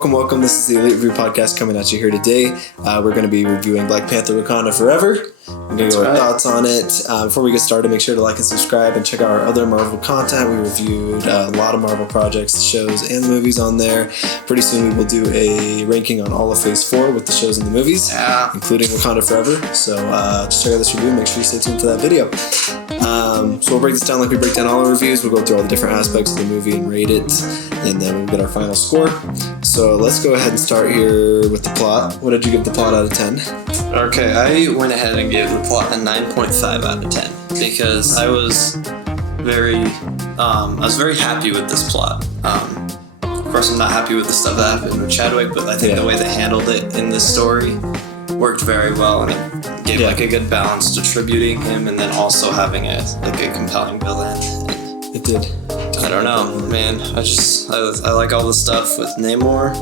Welcome. This is the Eleet Review Podcast coming at you here today. We're going to be reviewing Black Panther, Wakanda Forever. We're going to give our thoughts on it. Before we get started, make sure to like and subscribe and check out our other Marvel content. We reviewed a lot of Marvel projects, shows, and movies on there. Pretty soon we will do a ranking on all of Phase 4 with the shows and the movies, including Wakanda Forever. So just check out this review. Make sure you stay tuned for that video. So we'll break this down like we break down all our reviews. We'll go through all the different aspects of the movie and rate it, and then we'll get our final score. So let's go ahead and start here with the plot. What did you give the plot out of 10? Okay, I went ahead and gave the plot a 9.5 out of 10 because I was very happy with this plot. Of course, I'm not happy with the stuff that happened with Chadwick, but I think the way they handled it in this story worked very well, and it gave like a good balance to tributing him and then also having a compelling villain. It did. I don't know, man. I like all the stuff with Namor.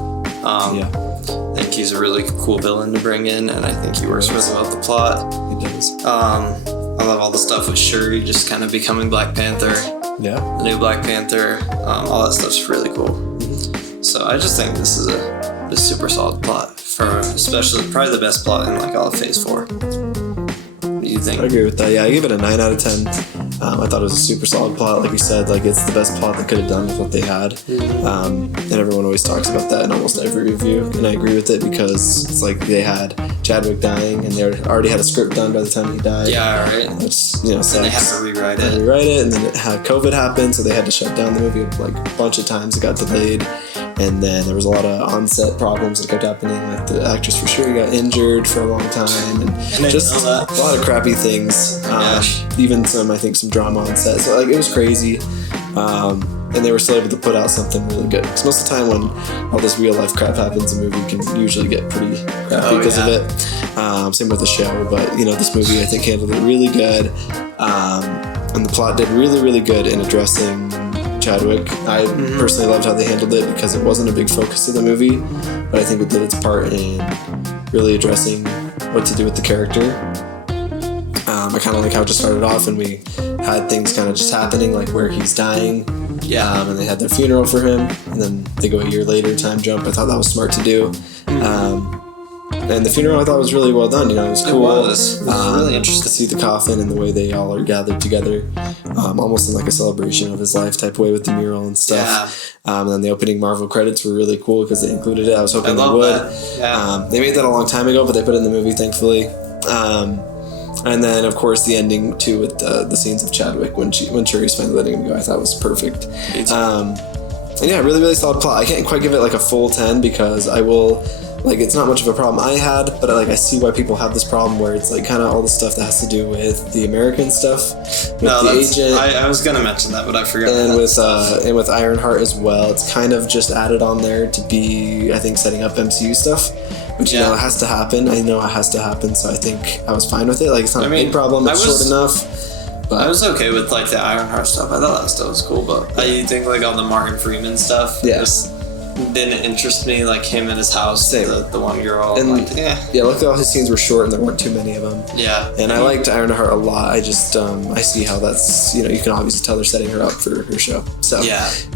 I think he's a really cool villain to bring in, and I think he works really well with the plot. He does. I love all the stuff with Shuri just kind of becoming Black Panther. Yeah. The new Black Panther. All that stuff's really cool. Mm-hmm. So I just think this is a super solid plot for especially probably the best plot in like all of Phase 4. What do you think? I agree with that. Yeah, I give it a 9 out of 10. I thought it was a super solid plot. Like you said, like it's the best plot they could have done with what they had. And everyone always talks about that in almost every review. And I agree with it because it's like they had Chadwick dying and they already had a script done by the time he died. Yeah, right. Which, sucks. And they had to rewrite it. And then it had COVID happen, so they had to shut down the movie like a bunch of times. It got delayed. And then there was a lot of on-set problems that kept happening. Like the actress for sure got injured for a long time, and just a lot of crappy things. Even I think some drama on set. So like it was crazy. And they were still able to put out something really good. Because most of the time when all this real life crap happens, a movie can usually get pretty crappy because of it. Same with the show, but this movie I think handled it really good. And the plot did really, really good in addressing Chadwick. I personally loved how they handled it because it wasn't a big focus of the movie, but I think it did its part in really addressing what to do with the character. I kind of like how it just started off and we had things kind of just happening, like where he's dying. And they had their funeral for him, and then they go a year later, time jump. I thought that was smart to do. And the funeral I thought was really well done. It was cool. It was really interesting to see the coffin and the way they all are gathered together, almost in like a celebration of his life type way with the mural and stuff. And then the opening Marvel credits were really cool because they included it. I was hoping they would. They made that a long time ago, but they put it in the movie, thankfully. And then, of course, the ending too with the scenes of Chadwick when Shuri's finally letting him go, I thought was perfect. And yeah, really, really solid plot. I can't quite give it like a full 10 because I will. Like, it's not much of a problem I had, but like I see why people have this problem where it's like kind of all the stuff that has to do with the American stuff, with the agent. I was gonna mention that, but I forgot. And with Ironheart as well, it's kind of just added on there to be, I think, setting up MCU stuff, which it has to happen. I know it has to happen, so I think I was fine with it. Like, it's not a big problem. It's short enough. But I was okay with like the Ironheart stuff. I thought that stuff was cool, but I think like all the Morgan Freeman stuff. Just didn't interest me, like him in his house. Same. The one girl. And look, all his scenes were short and there weren't too many of them. And I liked Ironheart a lot. I just I see how that's you can obviously tell they're setting her up for her show. So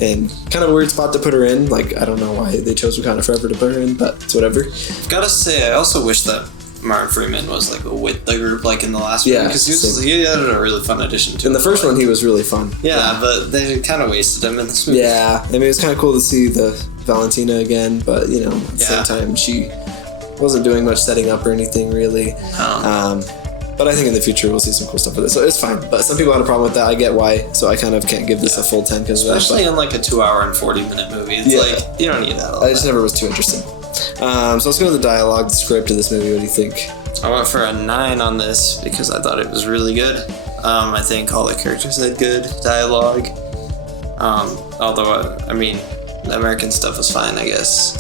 and kind of a weird spot to put her in. Like I don't know why they chose Wakanda Forever to put her in, but it's whatever. I've gotta say, I also wish that Morgan Freeman was like with the group like in the last one because he had a really fun addition to it. In the first one he was really fun. But they kind of wasted him in this movie. I mean it was kind of cool to see the Valentina again, but at the same time she wasn't doing much setting up or anything really. But I think in the future we'll see some cool stuff with it, so it's fine. But some people had a problem with that. I get why, so I kind of can't give this a full 10 because of that. Especially in like a 2-hour and 40-minute movie, it's like you don't need that. I just never was too interested. So let's go to the dialogue, the script of this movie. What do you think? I went for a 9 on this because I thought it was really good. I think all the characters had good dialogue. Although the American stuff was fine, I guess.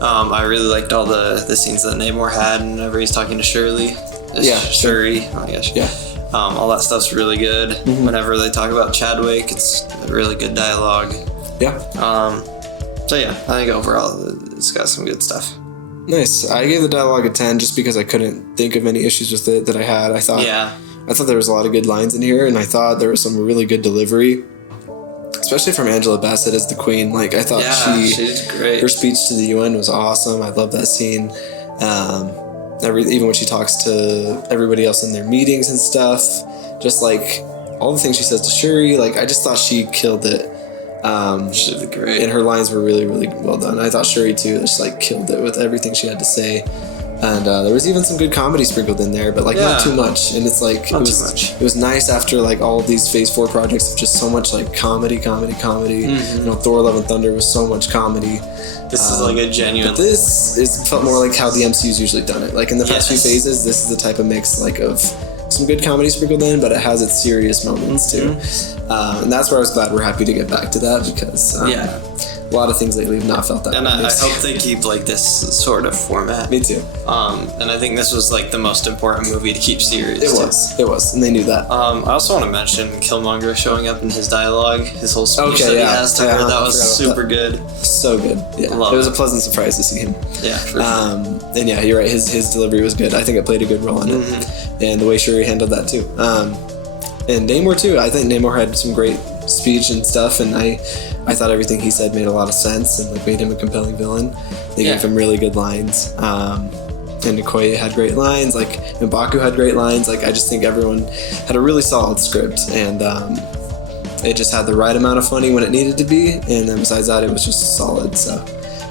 I really liked all the scenes that Namor had whenever he's talking to Shuri. Shuri, I guess. All that stuff's really good. Whenever they talk about Chadwick, it's a really good dialogue. So I think overall it's got some good stuff. Nice. I gave the dialogue a 10 just because I couldn't think of any issues with it that I had. I thought there was a lot of good lines in here, and I thought there was some really good delivery. especially from Angela Bassett as the queen. Like, I thought she did great. Her speech to the UN was awesome. I love that scene. Even when she talks to everybody else in their meetings and stuff, just like all the things she says to Shuri, like I just thought she killed it. She did great. And her lines were really, really well done. I thought Shuri too just like killed it with everything she had to say. And there was even some good comedy sprinkled in there, but like not too much. And it's like it was nice after like all of these Phase 4 projects of just so much like comedy. Mm-hmm. You know, Thor: Love and Thunder was so much comedy. This is like a genuine. This felt more like how the MCU's usually done it. Like in the past few phases, this is the type of mix like of some good comedy sprinkled in, but it has its serious moments too. And that's where I was glad we're happy to get back to that because a lot of things lately have not felt that. And I hope they keep like this sort of format. Me too. And I think this was like the most important movie to keep serious. It was, and they knew that. I also want to mention Killmonger showing up in his dialogue, his whole speech that he has to her. That was super good. So good. Yeah, it was a pleasant surprise to see him. Yeah, for sure. And yeah, you're right. His delivery was good. I think it played a good role in it, and the way Shuri handled that too. And Namor too. I think Namor had some great speech and stuff, and I thought everything he said made a lot of sense and like made him a compelling villain. They gave him really good lines. And Okoye had great lines, like M'Baku had great lines. Like I just think everyone had a really solid script, and it just had the right amount of funny when it needed to be, and then besides that it was just solid. So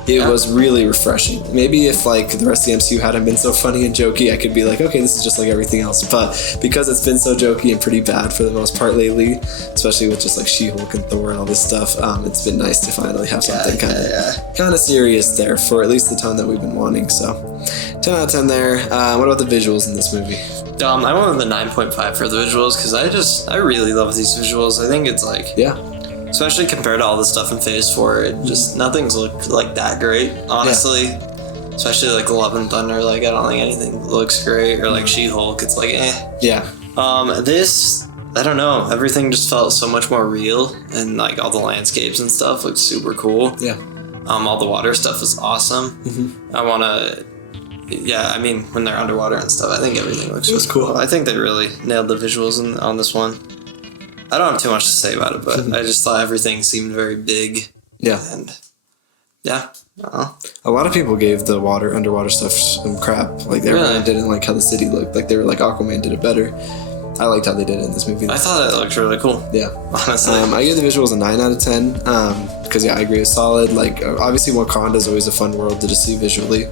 it was really refreshing. Maybe if like the rest of the MCU hadn't been so funny and jokey, I could be like, okay, this is just like everything else. But because it's been so jokey and pretty bad for the most part lately, especially with just like She-Hulk and Thor and all this stuff, it's been nice to finally have something kind of serious there for at least the tone that we've been wanting. So 10 out of 10 there. What about the visuals in this movie? I went with the 9.5 for the visuals because I really love these visuals. I think it's like especially compared to all the stuff in Phase 4, it just nothing's looked like that great, honestly. Especially like Love and Thunder, like I don't think anything looks great, or like She-Hulk, it's like this, I don't know, everything just felt so much more real, and like all the landscapes and stuff looked super cool. All the water stuff was awesome. I want to I mean when they're underwater and stuff, I think everything looks really cool. I think they really nailed the visuals on this one. I don't have too much to say about it, but I just thought everything seemed very big. And a lot of people gave the underwater stuff some crap. Like everyone didn't like how the city looked. Like they were like Aquaman did it better. I liked how they did it in this movie. I thought it looked really cool. Yeah, honestly. I give the visuals a 9 out of 10. Because I agree, it's solid. Like obviously Wakanda is always a fun world to just see visually.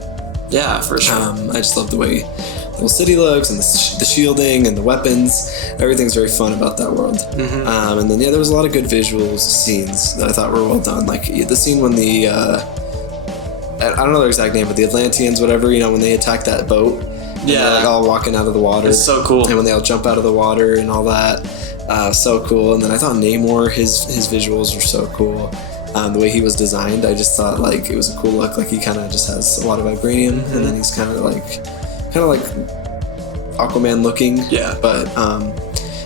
Yeah, for sure. I just love the way the whole city looks and the shielding and the weapons. Everything's very fun about that world. And then there was a lot of good visuals scenes that I thought were well done. Like the scene when the I don't know their exact name, but the Atlanteans, whatever, you know, when they attack that boat. They're like all walking out of the water. It's so cool. And when they all jump out of the water and all that, so cool. And then I thought Namor, his visuals were so cool. The way he was designed, I just thought like it was a cool look. Like he kind of just has a lot of vibranium, and then he's kind of like Aquaman looking. Yeah. But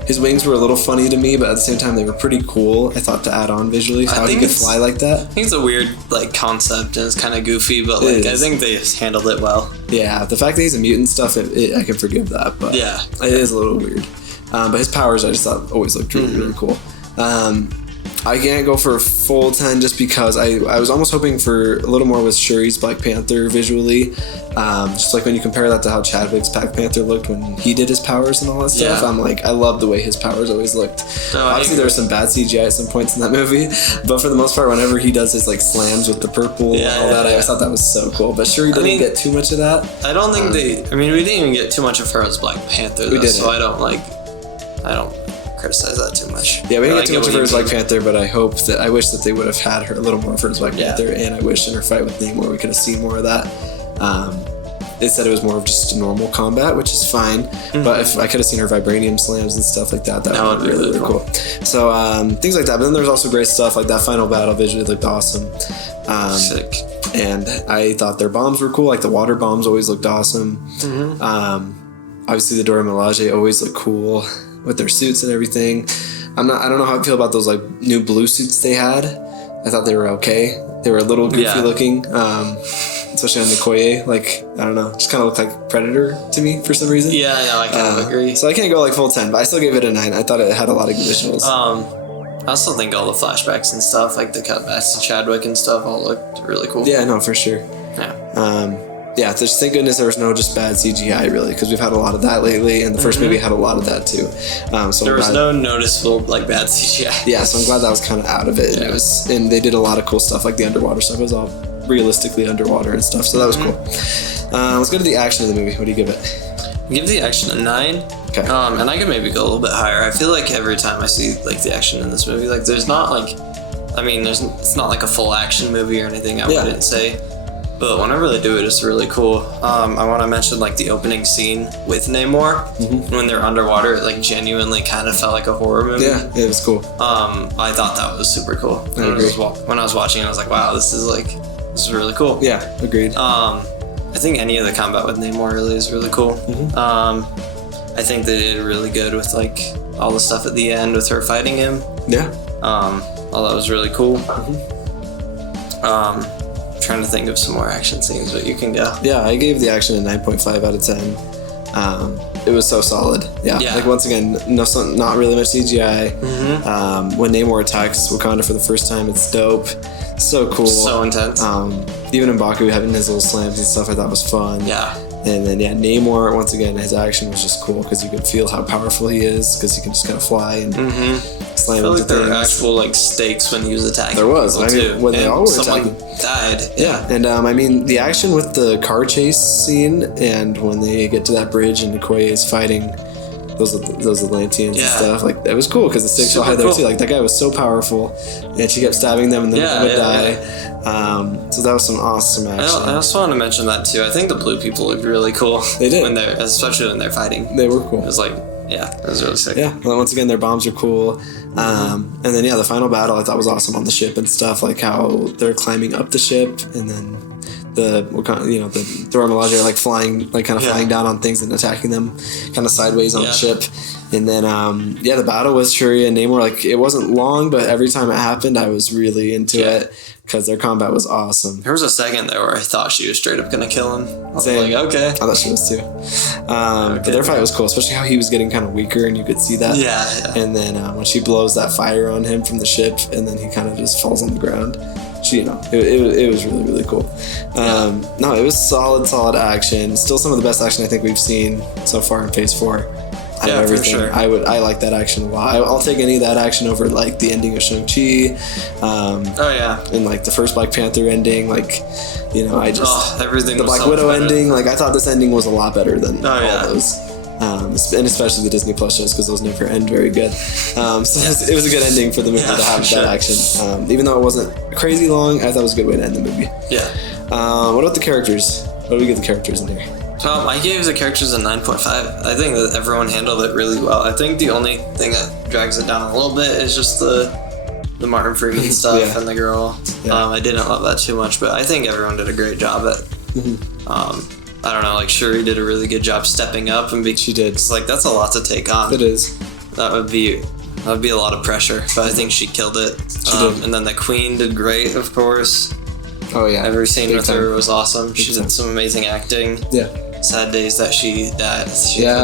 his wings were a little funny to me, but at the same time they were pretty cool. I thought to add on visually how he could fly like that. I think it's a weird like concept and it's kind of goofy, but like I think they handled it well. Yeah, the fact that he's a mutant stuff, I can forgive that, but it is a little weird. But his powers, I just thought always looked really, really cool. I can't go for a full 10 just because I was almost hoping for a little more with Shuri's Black Panther visually. Just like when you compare that to how Chadwick's Black Panther looked when he did his powers and all that stuff. I'm like, I love the way his powers always looked. Obviously there was some bad CGI at some points in that movie, but for the most part, whenever he does his like slams with the purple and all that, I always thought that was so cool. But Shuri didn't get too much of that. I don't think we didn't even get too much of her as Black Panther though, so I don't criticize that too much. Yeah, we didn't get too much of her as Black Panther, but I wish that they would have had her a little more of her as Black Panther, and I wish in her fight with Namor we could have seen more of that. They said it was more of just normal combat, which is fine, but if I could have seen her vibranium slams and stuff like that, that would be really cool. So things like that, but then there's also great stuff like that final battle visually looked awesome. Sick. And I thought their bombs were cool, like the water bombs always looked awesome. Obviously the Dora Milaje always looked cool with their suits and everything. I don't know how I feel about those like new blue suits they had. I thought they were okay. They were a little goofy looking, especially on Okoye. Like, I don't know, just kind of looked like Predator to me for some reason. Yeah, I kind of agree. So I can't go like full 10, but I still gave it a 9. I thought it had a lot of good visuals. I also think all the flashbacks and stuff, like the cutbacks to Chadwick and stuff, all looked really cool. Yeah, no, for sure. Yeah. Just thank goodness there was no just bad CGI, really, because we've had a lot of that lately, and the first movie had a lot of that too. So there was no noticeable like bad CGI. Yeah, so I'm glad that was kind of out of it. Yeah. And they did a lot of cool stuff, like the underwater stuff. It was all realistically underwater and stuff, so that was cool. Let's go to the action of the movie. What do you give it? Give the action a 9. Okay. And I could maybe go a little bit higher. I feel like every time I see like the action in this movie, like there's not like, I mean, it's not like a full action movie or anything. I wouldn't say, but whenever they do it, it's really cool. I want to mention like the opening scene with Namor when they're underwater. It like genuinely kind of felt like a horror movie. Yeah, it was cool. I thought that was super cool. I agree. When I was watching it, I was like, wow, this is really cool. Yeah, agreed. I think any of the combat with Namor really is really cool. I think they did really good with like all the stuff at the end with her fighting him. Yeah. All that was really cool. Trying to think of some more action scenes, but you can go. Yeah, I gave the action a 9.5 out of 10. It was so solid. Yeah. Like once again, not really much CGI. When Namor attacks Wakanda for the first time, it's dope. So cool. So intense. Even M'Baku having his little slams and stuff I thought was fun. Yeah. And then Namor, once again, his action was just cool because you could feel how powerful he is because he can just kind of fly and slam into things. There were actual like stakes when he was attacking. There was. I mean, when they all were someone attacking. died. Yeah. And I mean, the action with the car chase scene and when they get to that bridge and Okoye is fighting those Atlanteans and stuff, like that was cool because the stakes were high there too. Like that guy was so powerful, and she kept stabbing them and then they would die. So that was some awesome action. I also want to mention that too. I think the blue people looked really cool. They did, especially when they're fighting. They were cool. It was like, it was really sick. Yeah. Well, once again, their bombs are cool. And then the final battle I thought was awesome on the ship and stuff, like how they're climbing up the ship and then the Dora Milaje are like flying, like kind of flying down on things and attacking them kind of sideways on the ship. And then the battle with Shuri and Namor, like it wasn't long, but every time it happened I was really into it because their combat was awesome. There was a second there where I thought she was straight up gonna kill him. I was Same. like, okay. I thought she was too. But their fight was cool, especially how he was getting kind of weaker and you could see that. Yeah. And then when she blows that fire on him from the ship and then he kind of just falls on the ground. It was really, really cool. No, it was solid action. Still some of the best action I think we've seen so far in Phase 4. For sure. I like that action a lot. I'll take any of that action over like the ending of Shang-Chi. And like the first Black Panther ending, like everything. The was Black so Widow better. ending. Like I thought this ending was a lot better than all yeah. those. And especially the Disney Plus shows because those never end very good. It was a good ending for the movie to have that action. Even though it wasn't crazy long, I thought it was a good way to end the movie. Yeah. What about the characters? What do we give the characters in here? I gave the characters a 9.5. I think that everyone handled it really well. I think the only thing that drags it down a little bit is just the Martin Freeman stuff and the girl. Yeah. I didn't love that too much, but I think everyone did a great job at I don't know, like Shuri did a really good job stepping up and she did. It's like that's a lot to take on. It is. That would be a lot of pressure, but I think she killed it. She did. And then the Queen did great, of course. Oh yeah. Every scene Big with time. her was awesome. Big She did time. some amazing acting. Yeah. Sad days that she died.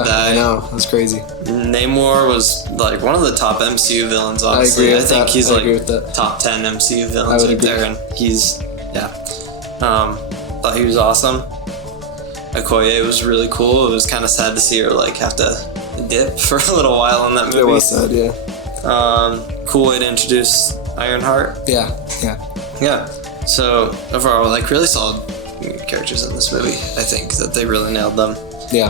I know. That's crazy. Namor was like one of the top MCU villains, honestly. I think he's like top 10 MCU villains right there, and he's thought he was awesome. Okoye was really cool. It was kind of sad to see her like have to dip for a little while in that movie. It was sad, yeah. Cool way to introduce Ironheart. Yeah. So overall, like really solid characters in this movie. I think that they really nailed them. Yeah,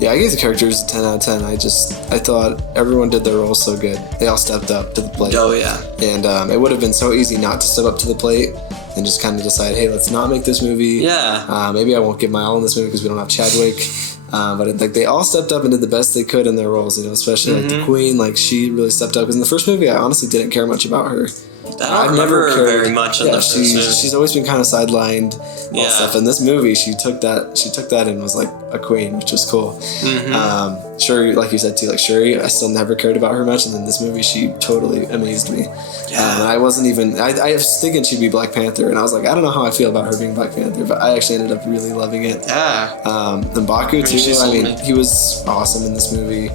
I gave the characters a 10 out of 10. I thought everyone did their role so good. They all stepped up to the plate. Oh yeah. And it would have been so easy not to step up to the plate and just kind of decide, hey, let's not make this movie. Yeah. Maybe I won't give my all in this movie because we don't have Chadwick. But they all stepped up and did the best they could in their roles, especially like the Queen, like she really stepped up. Because in the first movie, I honestly didn't care much about her. I don't remember her very much in the first movie. She's always been kind of sidelined. Yeah. Stuff. In this movie, she took that and was like a queen, which is cool. Shuri, like you said too, like Shuri, I still never cared about her much, and in this movie, she totally amazed me. Yeah. I wasn't even. I was thinking she'd be Black Panther, and I was like, I don't know how I feel about her being Black Panther, but I actually ended up really loving it. Yeah. And M'Baku too. I mean, he was awesome in this movie.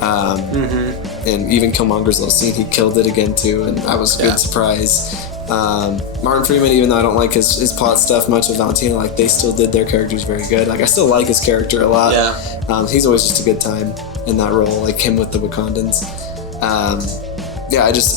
And even Killmonger's little scene, he killed it again too, and that was a good surprise. Martin Freeman, even though I don't like his plot stuff much with Valentina, like they still did their characters very good. Like I still like his character a lot. He's always just a good time in that role, like him with the Wakandans.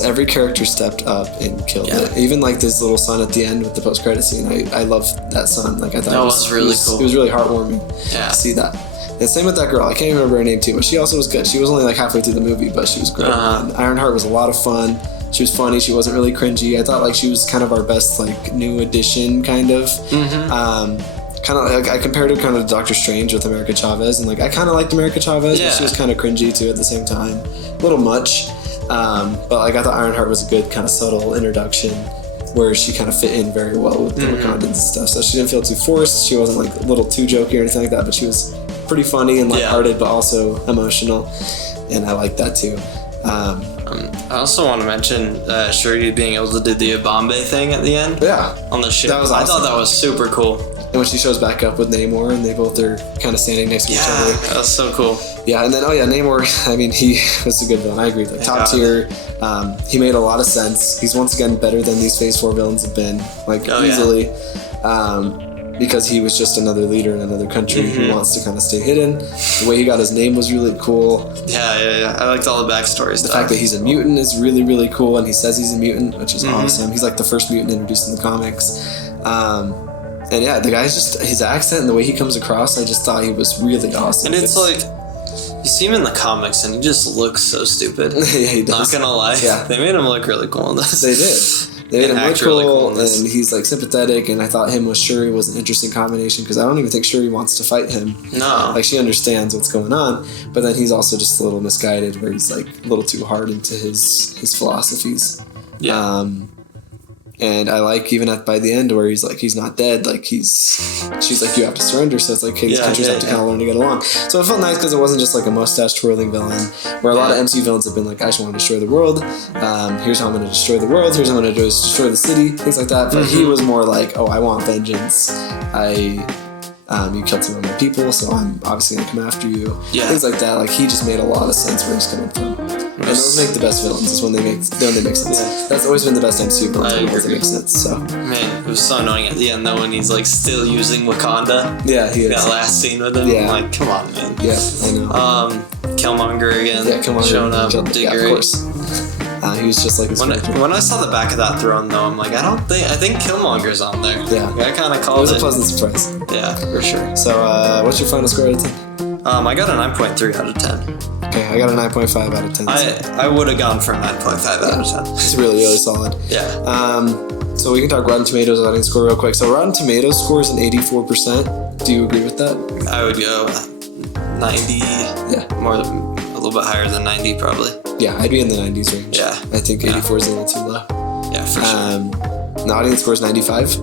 Every character stepped up and killed it. Even like this little son at the end with the post-credit scene, I love that son. Like I thought that was really cool. It was really heartwarming to see that. And same with that girl. I can't even remember her name too, but she also was good. She was only like halfway through the movie, but she was great. Ironheart was a lot of fun. She was funny. She wasn't really cringy. I thought like she was kind of our best like new addition kind of. Kind of like I compared her kind of to Doctor Strange with America Chavez, and like I kind of liked America Chavez, but she was kind of cringy too at the same time, a little much. But like I thought Ironheart was a good kind of subtle introduction where she kind of fit in very well with the Wakandans and stuff. So she didn't feel too forced. She wasn't like a little too jokey or anything like that, but she was pretty funny and lighthearted, but also emotional, and I like that too. I also want to mention Shuri being able to do the Bombay thing at the end. On the ship. That was awesome. I thought that was super cool. And when she shows back up with Namor and they both are kind of standing next to each other. That was so cool. Yeah, and then Namor, I mean, he was a good villain. I agree. Like top tier. He made a lot of sense. He's once again better than these Phase 4 villains have been, like easily. Because he was just another leader in another country who wants to kind of stay hidden. The way he got his name was really cool. Yeah. I liked all the backstory stuff. The fact that he's a mutant is really, really cool, and he says he's a mutant, which is awesome. He's like the first mutant introduced in the comics. And yeah, the guy's just, his accent and the way he comes across, I just thought he was really awesome. And it's like, you see him in the comics and he just looks so stupid. He does. Not gonna lie. Yeah. They made him look really cool in this. They did. They made him look cool, and he's like sympathetic, and I thought him with Shuri was an interesting combination because I don't even think Shuri wants to fight him. No. Like she understands what's going on, but then he's also just a little misguided where he's like a little too hard into his philosophies. Yeah. And I like even by the end where he's like, he's not dead, like she's like, you have to surrender, so it's like, hey, these countries have to kind of learn to get along. So it felt nice because it wasn't just like a mustache twirling villain, where a lot of MCU villains have been like, I just want to destroy the world, here's how I'm going to destroy the world, here's how I'm going to destroy the city, things like that. But he was more like, oh, I want vengeance, you killed some of my people, so I'm obviously going to come after you. Things like that. Like he just made a lot of sense where he's coming from. And those make the best villains. Is when they make sense. That's always been the best MCU villains. When they make sense. So man, it was so annoying at the end though when he's like still using Wakanda. Yeah, he is. That last scene with him. I'm like, come on, man. Yeah, I know. Killmonger again. Yeah, Killmonger showing up. Yeah, of course. He was just like his when I saw the back of that throne though, I'm like, I think Killmonger's on there. Yeah, I kind of called it. It was a pleasant surprise. Yeah, for sure. So, what's your final score out of 10? I got a 9.3 out of 10. Okay, I got a 9.5 out of 10. I would have gone for a 9.5 out of 10. It's really, really solid. Yeah. So we can talk Rotten Tomatoes audience score real quick. So Rotten Tomatoes scores an 84%. Do you agree with that? I would go 90. Yeah. A little bit higher than 90 probably. Yeah, I'd be in the 90s range. Yeah. I think 84 is a little too low. Yeah, for sure. The audience score is 95,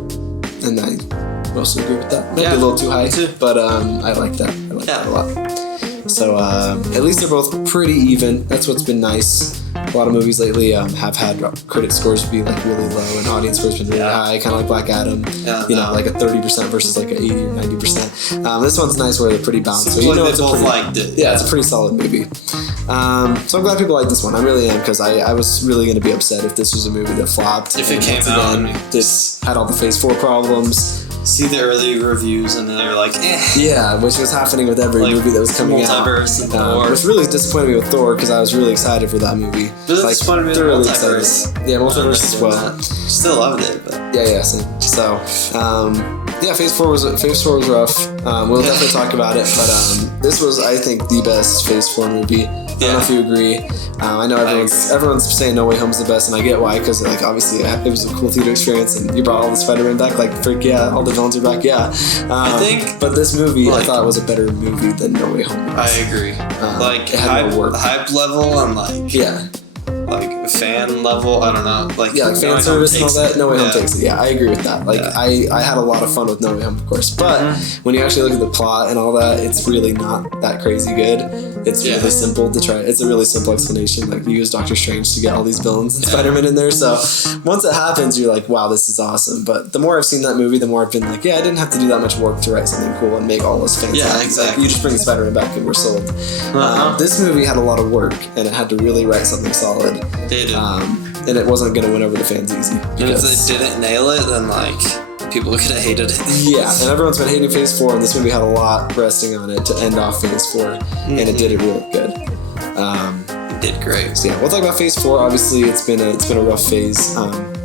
and I mostly agree with that. Maybe a little too high, but I like that. I like that a lot. So at least they're both pretty even. That's what's been nice. A lot of movies lately have had critic scores be like really low and audience scores been really high, kind of like Black Adam. You know, like a 30% versus like an 80 or 90%. This one's nice where they're pretty balanced. So you know it's both liked it. Yeah, it's a pretty solid movie. So I'm glad people like this one. I really am, because I was really going to be upset if this was a movie that flopped. If it came out, this had all the Phase 4 problems. See the early reviews and they're like, eh. Yeah, which was happening with every movie that was coming out. And which really disappointed me with Thor, because I was really excited for that movie. Really disappointed me with Multiverse. Yeah, Multiverse as well. Still loved it, but yeah. So, Phase 4 was rough. We'll definitely talk about it, but this was, I think, the best Phase 4 movie. I don't know if you agree. I know everyone's saying No Way Home's the best, and I get why, because like obviously it was a cool theater experience, and you brought all the Spider-Man back. Like, frick yeah, all the villains are back. Yeah, I think. But this movie, I thought was a better movie than No Way Home was. I agree. It had more work. Hype level and like fan level. I don't know. Like fan No Way Home service and all takes that. No Way Home Yeah. takes it. Yeah, I agree with that. Like I had a lot of fun with No Way Home, of course. But when you actually look at the plot and all that, it's really not that crazy good. It's really simple to try. It's a really simple explanation. Like you use Doctor Strange to get all these villains and Spider-Man in there. So once it happens, you're like, wow, this is awesome. But the more I've seen that movie, the more I've been like, yeah, I didn't have to do that much work to write something cool and make all those fans happy. Exactly. Like, you just bring Spider-Man back and we're sold. This movie had a lot of work and it had to really write something solid. They did. And it wasn't going to win over the fans easy. And if they didn't nail it, then like people could have hated it. Yeah, and everyone's been hating Phase 4, and this movie had a lot resting on it to end off Phase 4, and it did it really good. It did great. So yeah, we'll talk about Phase 4. Obviously, it's been a rough phase,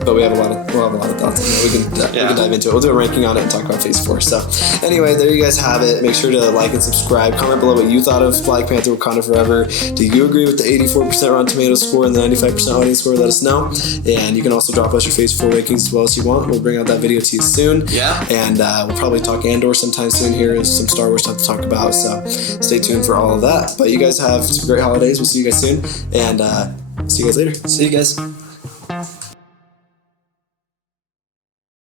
but we have a lot of thoughts on it. We can dive into it. We'll do a ranking on it and talk about Phase 4. So anyway, there you guys have it. Make sure to like and subscribe. Comment below what you thought of Black Panther: Wakanda Forever. Do you agree with the 84% Rotten Tomatoes score and the 95% audience score? Let us know. And you can also drop us your Phase 4 rankings as well as you want. We'll bring out that video to you soon. Yeah. And we'll probably talk Andor sometime soon here. There's some Star Wars stuff to talk about. So stay tuned for all of that. But you guys have some great holidays. We'll see you guys soon. And see you guys later. See you guys.